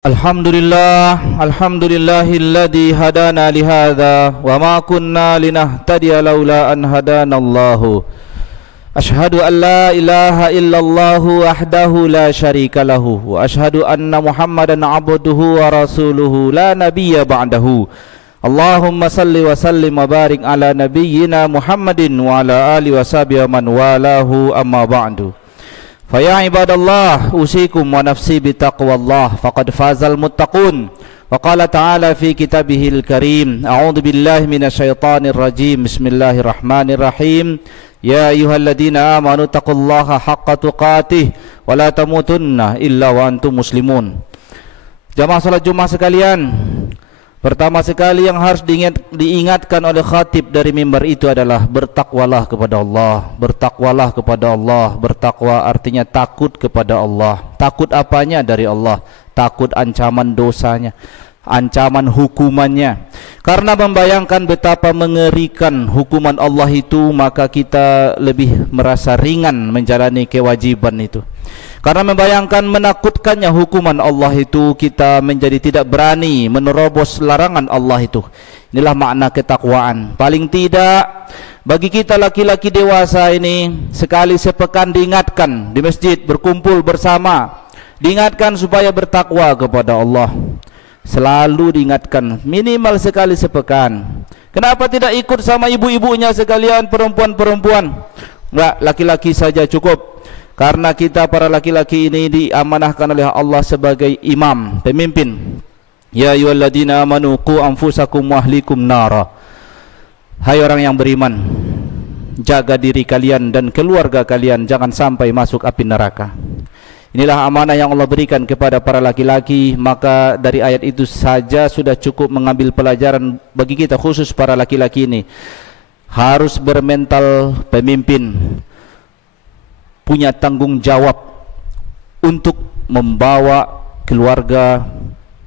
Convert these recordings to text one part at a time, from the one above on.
Alhamdulillahilladzi hadana lihadza wa ma kunna linahtadiya laula an hadanallahu. Ashhadu an la ilaha illallah wahdahu la syarika lahu wa ashhadu anna Muhammadan abduhu wa rasuluhu la nabiyya ba'dahu. Allahumma salli wa sallim wa barik ala nabiyyina Muhammadin wa ala alihi wa sahbihi man walahu amma ba'du. Faya ibadallah usikum wa nafsi bitaqwallah faqad fazal muttaqun. Wa qala ta'ala fi kitabihil karim, a'udzu billahi minasyaitonir rajim. Bismillahirrahmanirrahim. Ya ayyuhalladzina amanu taqullaha haqqa tuqatih wa la tamutunna illa wa antum muslimun. Jamaah salat Jumat sekalian, pertama sekali yang harus diingatkan oleh khatib dari mimbar itu adalah bertakwalah kepada Allah. Bertakwalah kepada Allah. Bertakwa artinya takut kepada Allah. Takut apanya? Dari Allah. Takut ancaman dosanya, ancaman hukumannya. Karena membayangkan betapa mengerikan hukuman Allah itu, maka kita lebih merasa ringan menjalani kewajiban itu. Karena membayangkan menakutkannya hukuman Allah itu, kita menjadi tidak berani menerobos larangan Allah itu. Inilah makna ketakwaan. Paling tidak bagi kita laki-laki dewasa ini, sekali sepekan diingatkan di masjid, berkumpul bersama, diingatkan supaya bertakwa kepada Allah. Selalu diingatkan, minimal sekali sepekan. Kenapa tidak ikut sama ibu-ibunya sekalian, perempuan-perempuan? Enggak, laki-laki saja cukup. Karena kita para laki-laki ini diamanahkan oleh Allah sebagai imam, pemimpin. Ya ayyuhalladzina amanu qu anfusakum wa ahlikum nara. Hai orang yang beriman, jaga diri kalian dan keluarga kalian jangan sampai masuk api neraka. Inilah amanah yang Allah berikan kepada para laki-laki. Maka dari ayat itu saja sudah cukup mengambil pelajaran bagi kita, khusus para laki-laki ini. Harus bermental pemimpin, punya tanggung jawab untuk membawa keluarga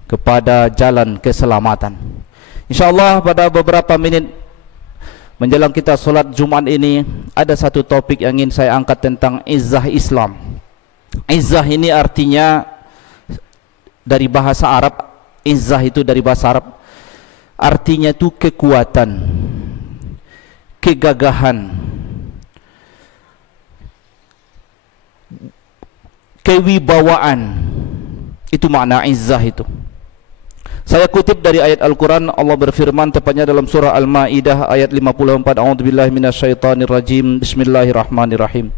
kepada jalan keselamatan. InsyaAllah pada beberapa menit menjelang kita solat Jumat ini, ada satu topik yang ingin saya angkat tentang izzah Islam. Izzah ini artinya dari bahasa Arab. Izzah itu dari bahasa Arab, artinya itu kekuatan, kegagahan, kewibawaan. Itu makna izzah itu. Saya kutip dari ayat Al-Quran. Allah berfirman tepatnya dalam surah Al-Ma'idah ayat 54. A'udzubillahi minasyaitonirrajim. Bismillahirrahmanirrahim.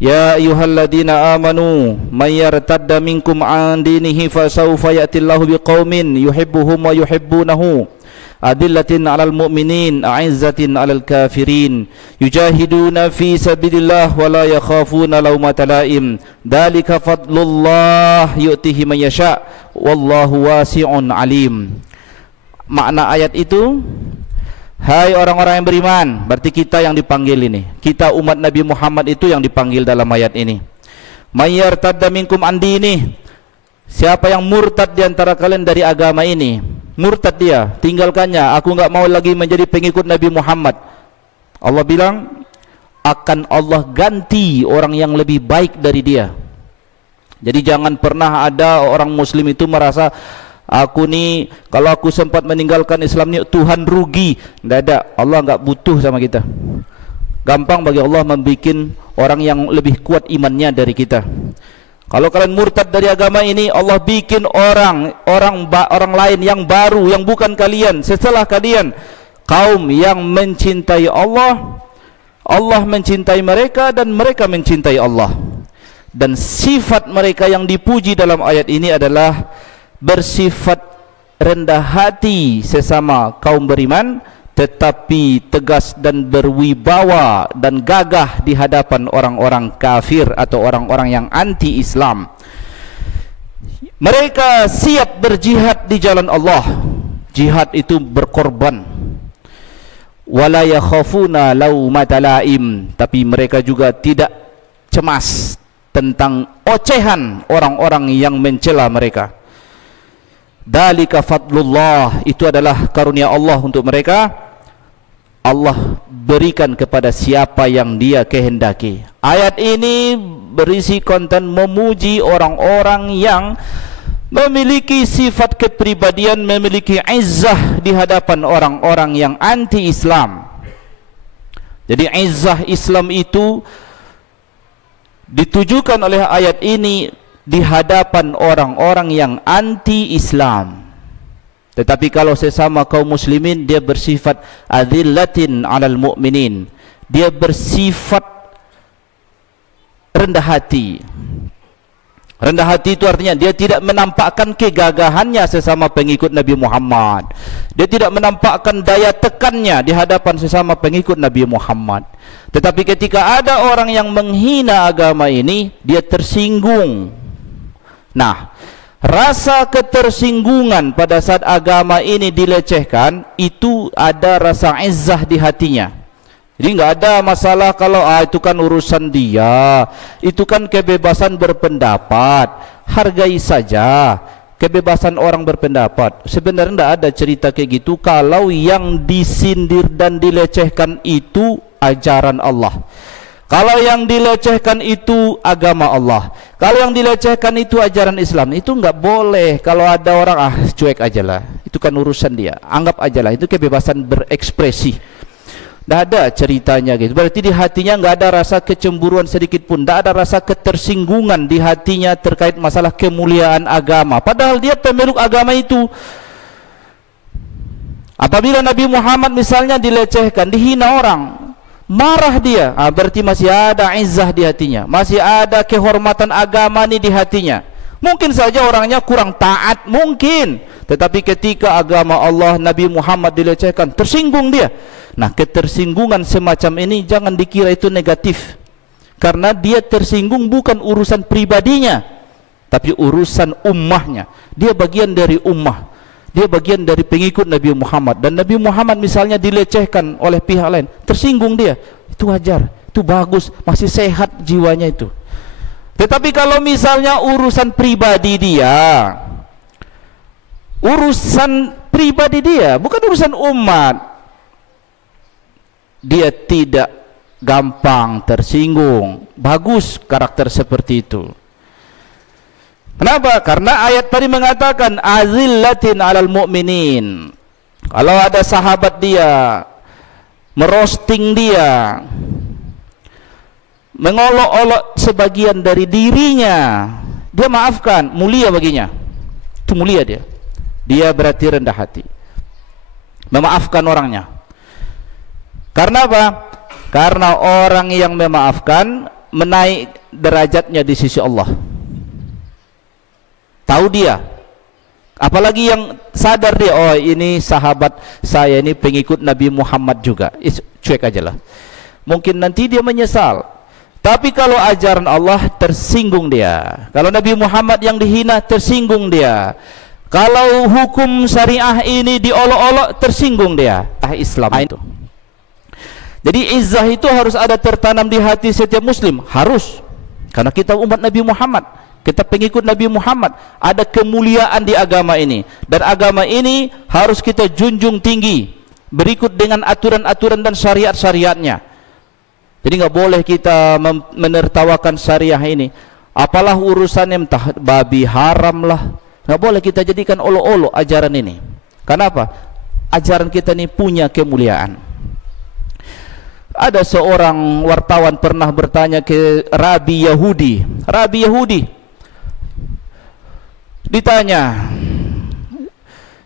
Ya ayyuhalladzina amanu may yartadda minkum an dinihi fasawfa ya'tillahu biqaumin yuhibbuhum wa yuhibbunahu adillatin 'alal mu'minin a'izzatin 'alal kafirin yujahiduna fi sabilillah wa la yakhafuna lawmata la'im dzalika fadlullah yu'tihi man yasha wallahu wasi'un 'alim. Makna ayat itu, hai orang-orang yang beriman, berarti kita yang dipanggil ini, kita umat Nabi Muhammad itu yang dipanggil dalam ayat ini. May yartadda minkum an dinihi, siapa yang murtad di antara kalian dari agama ini, murtad dia, tinggalkannya, aku enggak mau lagi menjadi pengikut Nabi Muhammad. Allah bilang akan Allah ganti orang yang lebih baik dari dia. Jadi jangan pernah ada orang muslim itu merasa, aku ni kalau aku sempat meninggalkan Islam ni Tuhan rugi. Tidak ada, Allah enggak butuh sama kita. Gampang bagi Allah membuat orang yang lebih kuat imannya dari kita. Kalau kalian murtad dari agama ini, Allah bikin orang lain yang baru, yang bukan kalian, setelah kalian, kaum yang mencintai Allah. Allah mencintai mereka dan mereka mencintai Allah. Dan sifat mereka yang dipuji dalam ayat ini adalah bersifat rendah hati sesama kaum beriman, tetapi tegas dan berwibawa dan gagah di hadapan orang-orang kafir atau orang-orang yang anti-Islam. Mereka siap berjihad di jalan Allah. Jihad itu berkorban. Wala yakhafuna laumata laim, tapi mereka juga tidak cemas tentang ocehan orang-orang yang mencela mereka. Dzalika fadlullah, itu adalah karunia Allah untuk mereka. Allah berikan kepada siapa yang Dia kehendaki. Ayat ini berisi konten memuji orang-orang yang memiliki sifat kepribadian, memiliki izzah di hadapan orang-orang yang anti-Islam. Jadi izzah Islam itu ditujukan oleh ayat ini di hadapan orang-orang yang anti-Islam. Tetapi kalau sesama kaum muslimin, dia bersifat adzillatin 'alal mu'minin. Dia bersifat rendah hati. Rendah hati itu artinya dia tidak menampakkan kegagahannya sesama pengikut Nabi Muhammad. Dia tidak menampakkan daya tekannya di hadapan sesama pengikut Nabi Muhammad. Tetapi ketika ada orang yang menghina agama ini, dia tersinggung. Nah, rasa ketersinggungan pada saat agama ini dilecehkan, itu ada rasa izzah di hatinya. Jadi nggak ada masalah kalau itu kan urusan dia, itu kan kebebasan berpendapat, hargai saja kebebasan orang berpendapat. Sebenarnya nggak ada cerita kayak gitu kalau yang disindir dan dilecehkan itu ajaran Allah. Kalau yang dilecehkan itu agama Allah. Kalau yang dilecehkan itu ajaran Islam, itu nggak boleh. Kalau ada orang cuek aja lah, itu kan urusan dia, anggap aja lah, itu kebebasan berekspresi. Tidak ada ceritanya gitu. Berarti di hatinya nggak ada rasa kecemburuan sedikit pun, tidak ada rasa ketersinggungan di hatinya terkait masalah kemuliaan agama. Padahal dia pemeluk agama itu. Apabila Nabi Muhammad misalnya dilecehkan, dihina orang, marah dia, berarti masih ada izzah di hatinya, masih ada kehormatan agama ini di hatinya. Mungkin saja orangnya kurang taat, mungkin. Tetapi ketika agama Allah, Nabi Muhammad dilecehkan, tersinggung dia. Nah, ketersinggungan semacam ini jangan dikira itu negatif. Karena dia tersinggung bukan urusan pribadinya, tapi urusan ummahnya. Dia bagian dari ummah. Dia bagian dari pengikut Nabi Muhammad. Dan Nabi Muhammad misalnya dilecehkan oleh pihak lain, tersinggung dia. Itu wajar, itu bagus, masih sehat jiwanya itu. Tetapi kalau misalnya urusan pribadi dia, urusan pribadi dia, bukan urusan umat, dia tidak gampang tersinggung. Bagus karakter seperti itu. Kenapa? Karena ayat tadi mengatakan azillatin 'alal mu'minin. Kalau ada sahabat dia merosting dia, mengolok-olok sebagian dari dirinya, dia maafkan, mulia baginya. Itu mulia dia. Dia berarti rendah hati, memaafkan orangnya. Karena apa? Karena orang yang memaafkan menaik derajatnya di sisi Allah. Tahu dia. Apalagi yang sadar dia, oh ini sahabat saya, ini pengikut Nabi Muhammad juga. Cuek aja lah. Mungkin nanti dia menyesal. Tapi kalau ajaran Allah, tersinggung dia. Kalau Nabi Muhammad yang dihina, tersinggung dia. Kalau hukum syariah ini diolok-olok, tersinggung dia. Islam itu. Jadi izzah itu harus ada tertanam di hati setiap muslim, harus. Karena kita umat Nabi Muhammad, kita pengikut Nabi Muhammad, ada kemuliaan di agama ini. Dan agama ini harus kita junjung tinggi, berikut dengan aturan-aturan dan syariat-syariatnya. Jadi nggak boleh kita menertawakan syariah ini. Apalah urusannya, entah babi haram lah. Nggak boleh kita jadikan olo-olo ajaran ini. Kenapa? Ajaran kita ini punya kemuliaan. Ada seorang wartawan pernah bertanya ke Rabi Yahudi. Rabi Yahudi ditanya,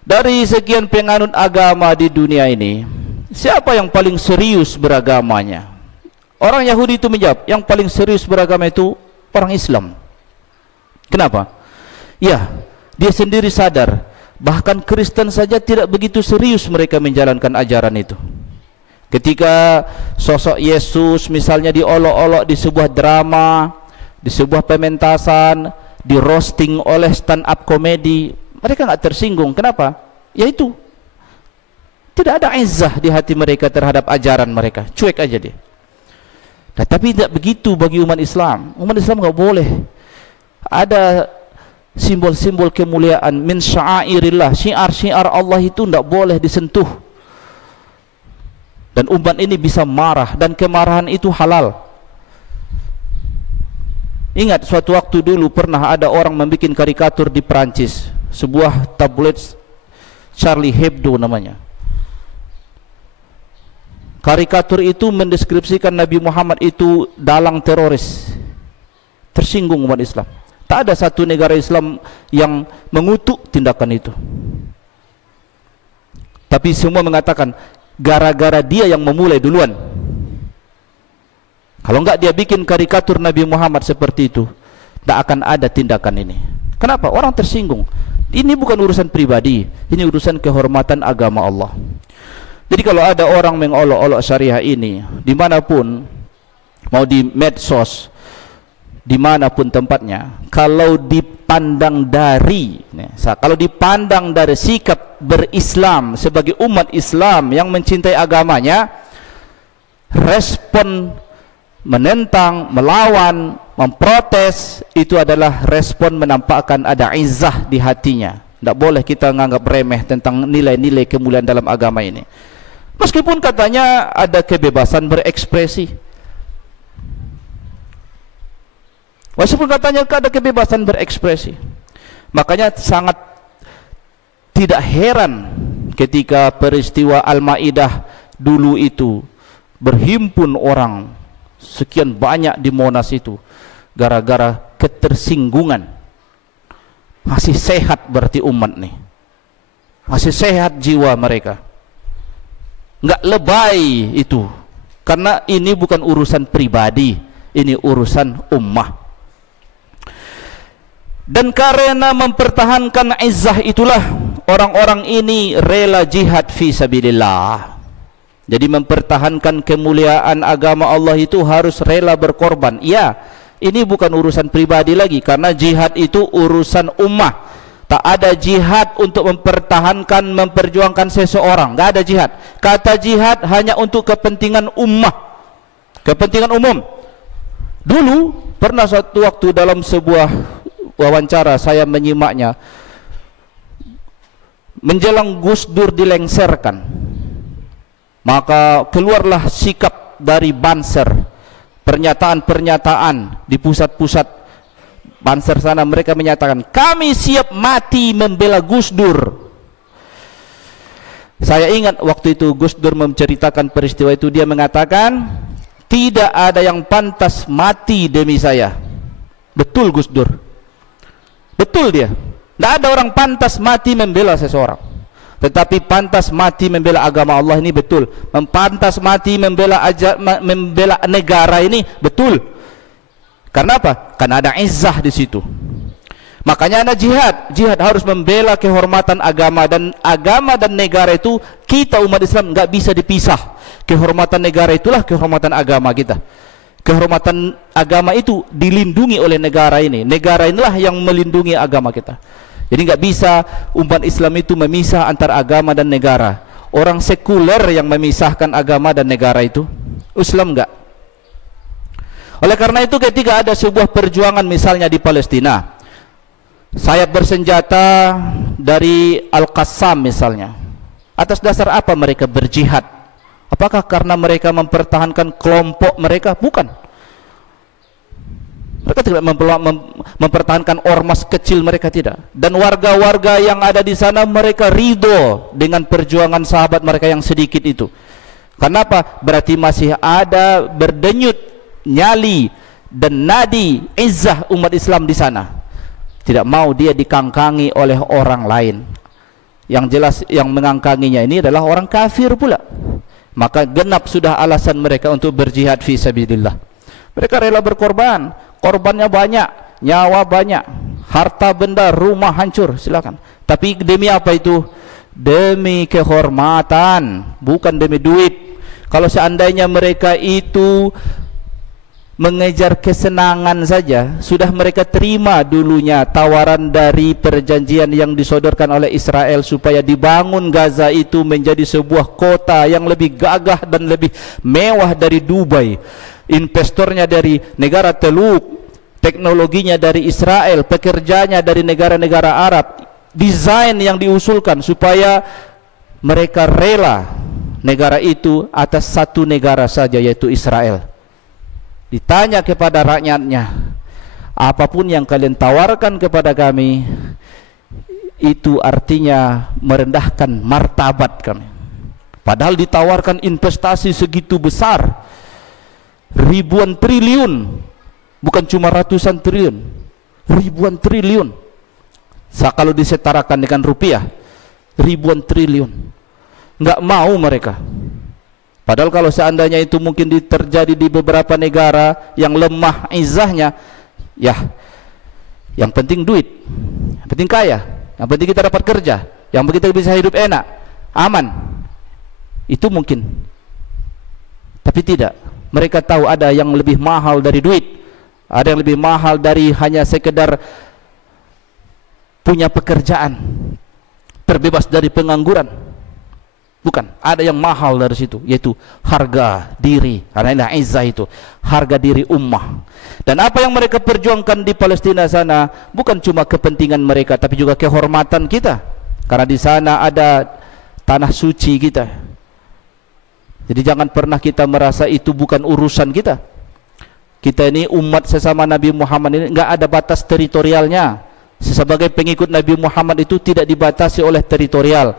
dari sekian penganut agama di dunia ini, siapa yang paling serius beragamanya? Orang Yahudi itu menjawab, yang paling serius beragama itu orang Islam. Kenapa? Ya, dia sendiri sadar, bahkan Kristen saja tidak begitu serius mereka menjalankan ajaran itu. Ketika sosok Yesus misalnya diolok-olok di sebuah drama, di sebuah pementasan, di roasting oleh stand up komedi, mereka nggak tersinggung. Kenapa? Yaitu tidak ada izzah di hati mereka terhadap ajaran mereka, cuek aja dia. Nah, tapi tidak begitu bagi umat Islam. Umat Islam nggak boleh. Ada simbol-simbol kemuliaan, min sya'airillah, syiar-syiar Allah itu tidak boleh disentuh. Dan umat ini bisa marah, dan kemarahan itu halal. Ingat suatu waktu dulu pernah ada orang membuat karikatur di Perancis, sebuah tabloid Charlie Hebdo namanya. Karikatur itu mendeskripsikan Nabi Muhammad itu dalang teroris, tersinggung umat Islam. Tak ada satu negara Islam yang mengutuk tindakan itu, tapi semua mengatakan gara-gara dia yang memulai duluan. Kalau enggak dia bikin karikatur Nabi Muhammad seperti itu, tak akan ada tindakan ini. Kenapa? Orang tersinggung. Ini bukan urusan pribadi, ini urusan kehormatan agama Allah. Jadi kalau ada orang mengolok-olok syariah ini, dimanapun, mau di medsos, dimanapun tempatnya, kalau dipandang dari sikap berislam sebagai umat Islam yang mencintai agamanya, respon menentang, melawan, memprotes itu adalah respon menampakkan ada izzah di hatinya. Tidak boleh kita menganggap remeh tentang nilai-nilai kemuliaan dalam agama ini. Meskipun katanya ada kebebasan berekspresi, meskipun katanya ada kebebasan berekspresi, makanya sangat tidak heran ketika peristiwa Al-Maidah dulu itu berhimpun orang sekian banyak di Monas itu gara-gara ketersinggungan. Masih sehat berarti umat nih, masih sehat jiwa mereka, nggak lebay itu, karena ini bukan urusan pribadi, ini urusan ummah. Dan karena mempertahankan izzah itulah orang-orang ini rela jihad fi sabilillah. Jadi mempertahankan kemuliaan agama Allah itu harus rela berkorban. Ya, ini bukan urusan pribadi lagi, karena jihad itu urusan ummah. Tak ada jihad untuk mempertahankan, memperjuangkan seseorang. Tak ada jihad. Kata jihad hanya untuk kepentingan ummah, kepentingan umum. Dulu pernah suatu waktu dalam sebuah wawancara saya menyimaknya, menjelang Gus Dur dilengserkan, maka keluarlah sikap dari Banser, pernyataan-pernyataan di pusat-pusat Banser sana. Mereka menyatakan kami siap mati membela Gus Dur. Saya ingat waktu itu Gus Dur menceritakan peristiwa itu, dia mengatakan tidak ada yang pantas mati demi saya. Betul Gus Dur, betul dia. Tidak ada orang pantas mati membela seseorang, tetapi pantas mati membela agama Allah ini betul. Pantas mati membela negara ini betul. Karena apa? Karena ada izzah di situ. Makanya ada jihad. Jihad harus membela kehormatan agama, dan agama dan negara itu kita umat Islam nggak bisa dipisah. Kehormatan negara itulah kehormatan agama kita. Kehormatan agama itu dilindungi oleh negara ini. Negara inilah yang melindungi agama kita. Jadi nggak bisa umat Islam itu memisah antara agama dan negara. Orang sekuler yang memisahkan agama dan negara itu, Islam enggak. Oleh karena itu ketika ada sebuah perjuangan misalnya di Palestina, sayap bersenjata dari Al-Qassam misalnya, atas dasar apa mereka berjihad? Apakah karena mereka mempertahankan kelompok mereka? Bukan. Mereka tidak mempertahankan ormas kecil mereka, tidak. Dan warga-warga yang ada di sana mereka ridho dengan perjuangan sahabat mereka yang sedikit itu. Kenapa? Berarti masih ada berdenyut nyali dan nadi izzah umat Islam di sana. Tidak mau dia dikangkangi oleh orang lain. Yang jelas yang mengangkanginya ini adalah orang kafir pula. Maka genap sudah alasan mereka untuk berjihad fi sabilillah. Mereka rela berkorban. Korbannya banyak, nyawa banyak, harta benda, rumah hancur, silakan. Tapi demi apa itu? Demi kehormatan, bukan demi duit. Kalau seandainya mereka itu mengejar kesenangan saja, sudah mereka terima dulunya tawaran dari perjanjian yang disodorkan oleh Israel supaya dibangun Gaza itu menjadi sebuah kota yang lebih gagah dan lebih mewah dari Dubai. Investornya dari negara Teluk, teknologinya dari Israel, pekerjanya dari negara-negara Arab. Desain yang diusulkan supaya mereka rela negara itu atas satu negara saja, yaitu Israel. Ditanya kepada rakyatnya, apapun yang kalian tawarkan kepada kami, itu artinya merendahkan martabat kami. Padahal ditawarkan investasi segitu besar, ribuan triliun, bukan cuma ratusan triliun, ribuan triliun. Kalau disetarakan dengan rupiah, ribuan triliun. Nggak mau mereka. Padahal kalau seandainya itu mungkin terjadi di beberapa negara yang lemah izahnya, ya, yang penting duit, yang penting kaya, yang penting kita dapat kerja, yang penting kita bisa hidup enak, aman, itu mungkin. Tapi tidak, mereka tahu ada yang lebih mahal dari duit, ada yang lebih mahal dari hanya sekedar punya pekerjaan, terbebas dari pengangguran. Bukan, ada yang mahal dari situ, yaitu harga diri. Karena ini izzah itu, harga diri ummah. Dan apa yang mereka perjuangkan di Palestina sana bukan cuma kepentingan mereka, tapi juga kehormatan kita. Karena di sana ada tanah suci kita. Jadi jangan pernah kita merasa itu bukan urusan kita. Kita ini umat sesama Nabi Muhammad ini enggak ada batas teritorialnya. Sebagai pengikut Nabi Muhammad itu tidak dibatasi oleh teritorial.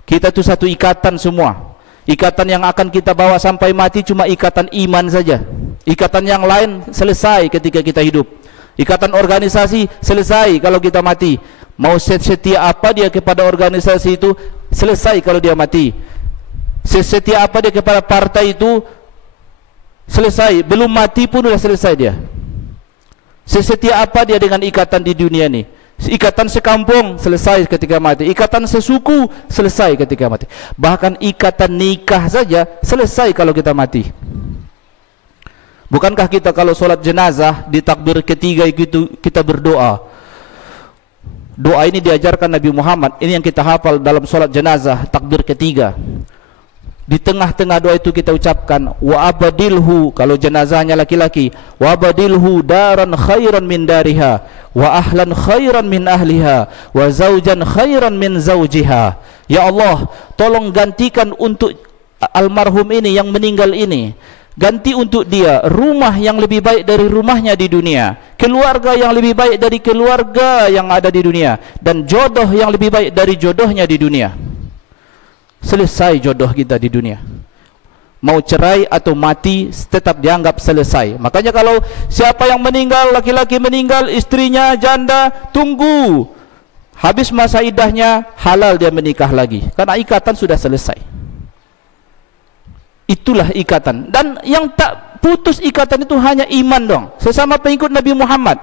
Kita itu satu ikatan semua. Ikatan yang akan kita bawa sampai mati cuma ikatan iman saja. Ikatan yang lain selesai ketika kita hidup. Ikatan organisasi selesai kalau kita mati. Mau setia apa dia kepada organisasi itu selesai kalau dia mati. Setia apa dia kepada partai itu selesai. Belum mati pun sudah selesai dia. Setia apa dia dengan ikatan di dunia ini. Ikatan sekampung selesai ketika mati, ikatan sesuku selesai ketika mati, bahkan ikatan nikah saja selesai kalau kita mati. Bukankah kita kalau sholat jenazah di takbir ketiga itu kita berdoa? Doa ini diajarkan Nabi Muhammad, ini yang kita hafal dalam sholat jenazah takbir ketiga. Di tengah-tengah doa itu kita ucapkan wa abadilhu, kalau jenazahnya laki-laki, wa abadilhu daran khairan min dariha, wa ahlan khairan min ahliha, wa zaujan khairan min zaujiha. Ya Allah, tolong gantikan untuk almarhum ini yang meninggal ini, ganti untuk dia rumah yang lebih baik dari rumahnya di dunia, keluarga yang lebih baik dari keluarga yang ada di dunia, dan jodoh yang lebih baik dari jodohnya di dunia. Selesai jodoh kita di dunia. Mau cerai atau mati tetap dianggap selesai. Makanya kalau siapa yang meninggal, laki-laki meninggal, istrinya janda, tunggu habis masa iddahnya, halal dia menikah lagi, karena ikatan sudah selesai. Itulah ikatan. Dan yang tak putus ikatan itu hanya iman dong. Sesama pengikut Nabi Muhammad,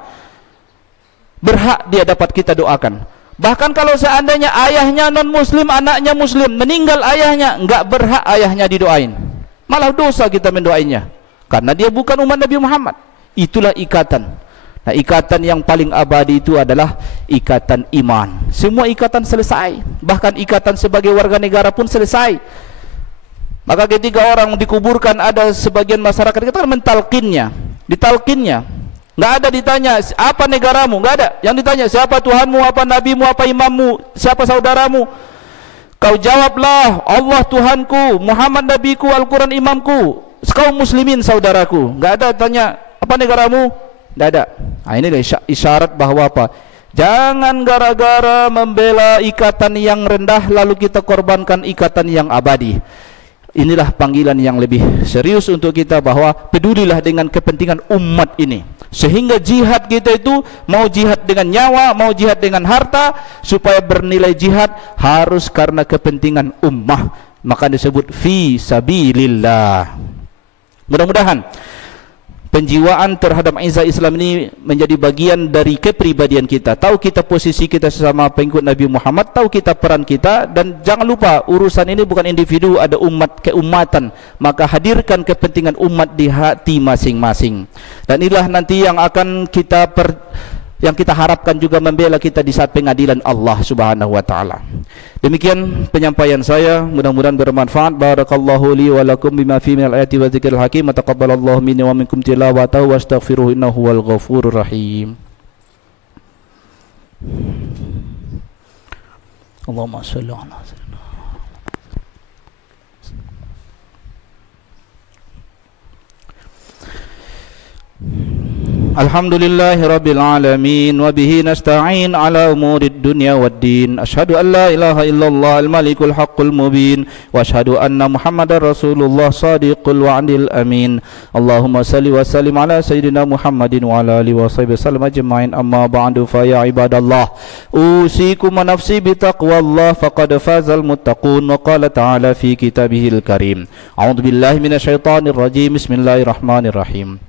berhak dia dapat kita doakan. Bahkan kalau seandainya ayahnya non muslim, anaknya muslim, meninggal ayahnya, enggak berhak ayahnya didoain, malah dosa kita mendoainya, karena dia bukan umat Nabi Muhammad. Itulah ikatan. Nah, ikatan yang paling abadi itu adalah ikatan iman. Semua ikatan selesai, bahkan ikatan sebagai warga negara pun selesai. Maka ketika orang dikuburkan, ada sebagian masyarakat kita kan mentalkinnya, ditalkinnya. Nggak ada ditanya apa negaramu, nggak ada. Yang ditanya siapa Tuhanmu, apa nabimu, apa imammu, siapa saudaramu. Kau jawablah Allah Tuhanku, Muhammad nabiku, Al-Quran imamku, kaum muslimin saudaraku. Nggak ada tanya apa negaramu, nggak ada. Nah, ini isyarat bahwa apa? Jangan gara-gara membela ikatan yang rendah lalu kita korbankan ikatan yang abadi. Inilah panggilan yang lebih serius untuk kita, bahwa pedulilah dengan kepentingan umat ini, sehingga jihad kita itu mau jihad dengan nyawa, mau jihad dengan harta, supaya bernilai jihad harus karena kepentingan ummah. Maka disebut fi sabilillah. Mudah-mudahan penjiwaan terhadap izzah Islam ini menjadi bagian dari kepribadian kita. Tahu kita posisi kita sesama pengikut Nabi Muhammad, tahu kita peran kita, dan jangan lupa urusan ini bukan individu, ada umat, keumatan. Maka hadirkan kepentingan umat di hati masing-masing. Dan inilah nanti yang akan yang kita harapkan juga membela kita di saat pengadilan Allah Subhanahu wa taala. Demikian penyampaian saya, mudah-mudahan bermanfaat. Barakallahu li wa lakum bima fi minal ayati wa dzikril hakim. Taqabbalallahu minni wa minkum tilawatahu wa astaghfiruhu innahu wal ghafurur rahim. Allahumma shalli ala sayyidina. Alhamdulillahi Rabbil Alamin. Wa bihi nasta'in ala umurid dunya wad din. Ashhadu an la ilaha illallah al-malikul haqqul mubin. Wa ashhadu anna Muhammadar Rasulullah sadiqul wa'dil amin. Allahumma salli wa sallim ala Sayyidina Muhammadin wa ala alihi wa sahbihi sallam ajma'in. Amma ba'du fa ya ibadallah. Usikum wa nafsi bi taqwallah faqad fazal muttaqun. Wa qala ta'ala fi kitabihil karim. A'udzu billahi minasyaitonir rajim. Bismillahirrahmanirrahim.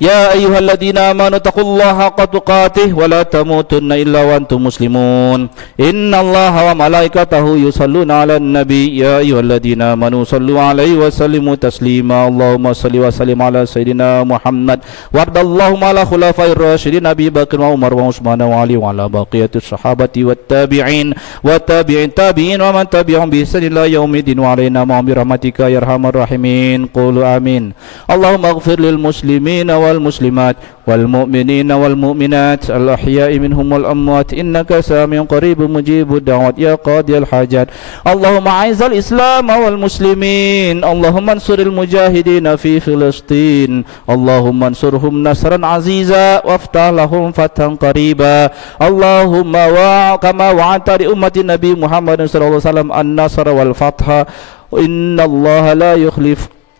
يا أيها الذين آمنوا اتقوا الله حق تقاته ولا تموتن إلا وأنتم مسلمون إن الله وملائكته يصلون على النبي يا أيها الذين آمنوا صلوا عليه وسلموا تسليما اللهم صل وسلم على سيدنا محمد وارض اللهم على خلفاء الراشدين أبي بكر وعمر وعثمان وعلي وعلى بقية الصحابة والتابعين تابعين ومن تبعهم بإحسان إلى يوم الدين وعلينا معهم برحمتك يا أرحم الراحمين قولوا آمين اللهم اغفر للمسلمين والمسلمات والمؤمنين والمؤمنات الأحياء منهم والأموات إنك سامع قريب مجيب الدعوات يا قاضي الحاجات اللهم أعز الإسلام والمسلمين اللهم انصر المجاهدين في فلسطين اللهم انصرهم نصرا عزيزا وافتح لهم فتحا قريبا اللهم كما وعدت لأمة النبي محمد صلى الله عليه وسلم النصر والفتح إن الله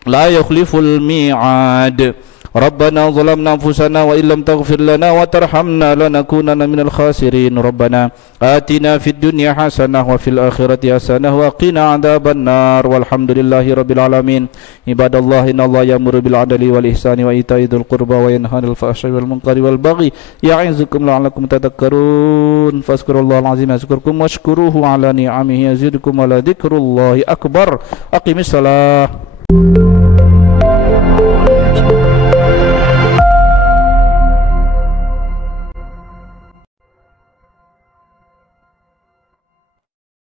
لا يخلف الميعاد ربنا ظلمنا أنفسنا وإن لم تغفر لنا وترحمنا لنكونن من الخاسرين ربنا آتنا في الدنيا حسنة وفي الآخرة حسنة وقنا عذاب النار والحمد لله رب العالمين عباد الله إن الله يأمر بالعدل والإحسان وإيتاء ذي القربى وينهى عن الفحشاء والمنكر والبغي يعظكم لعلكم تذكرون فاذكروا الله العظيم يذكركم واشكروه على نعمه يزدكم ولذكر الله أكبر أقم الصلاة